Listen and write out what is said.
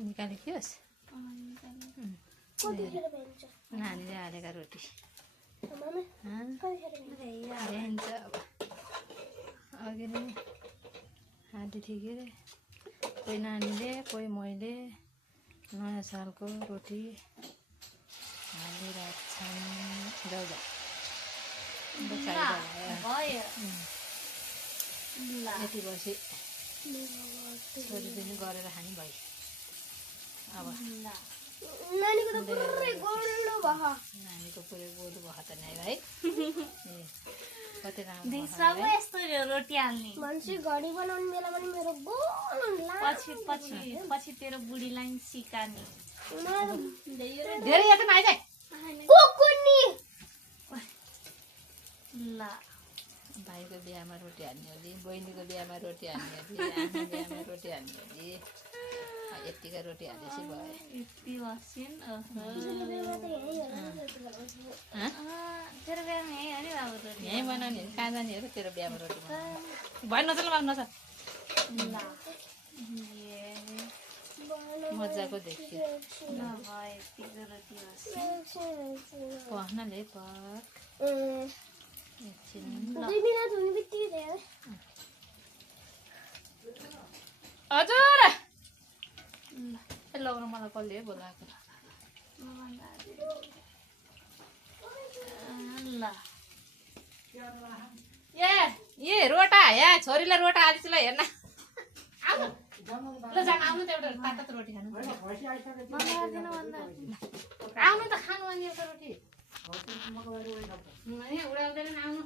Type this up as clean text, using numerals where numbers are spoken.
निकालियोस् नानीले हालेका रोटी भ्याइन्छ अब अघि नै हाडी थियो के अरे कोही नानीले कोही मैले नयाँ सालको रोटी हालिराख्छन् जाऊ यति बसी छोरी पनि गरेर खाने भयो अब नानीको पुरै गोलो भयो त नै है कति राम्रो यस्तो रोटी हाल्ने मान्छे घडी बनाउने बेला पनि मेरो गोलो पछि तेरो बुढीलाई सिकाने धेरै यहाँ त माइ जाए कुकुनी ल भाइको बिहामा रोटी हाल्ने हो बहिनीको बिहामा रोटी हाल्ने हो आमा बिहामा रोटी हाल्ने हो यत्तिका रोटी हालेपछि भयो यति बसिन् तेरो बिहामा यहीँ हो नि बाबु रोटी यहीँ बनाउने कहाँ जाने हो र तेरो बिहामा रोटी भयो नचल बाबु नचल मजाको देखियो पहनाले पक एकछिन हजुर लगाउनु मलाई कसले बोलाएको ल ए रोटा यहाँ छोरीलाई रोटा हालिस् ल हेर्न ल जान आउनु त एउटा तातो रोटी खानु आउनु त खानु अनि एउटा रोटी उडाउँदैन आउनु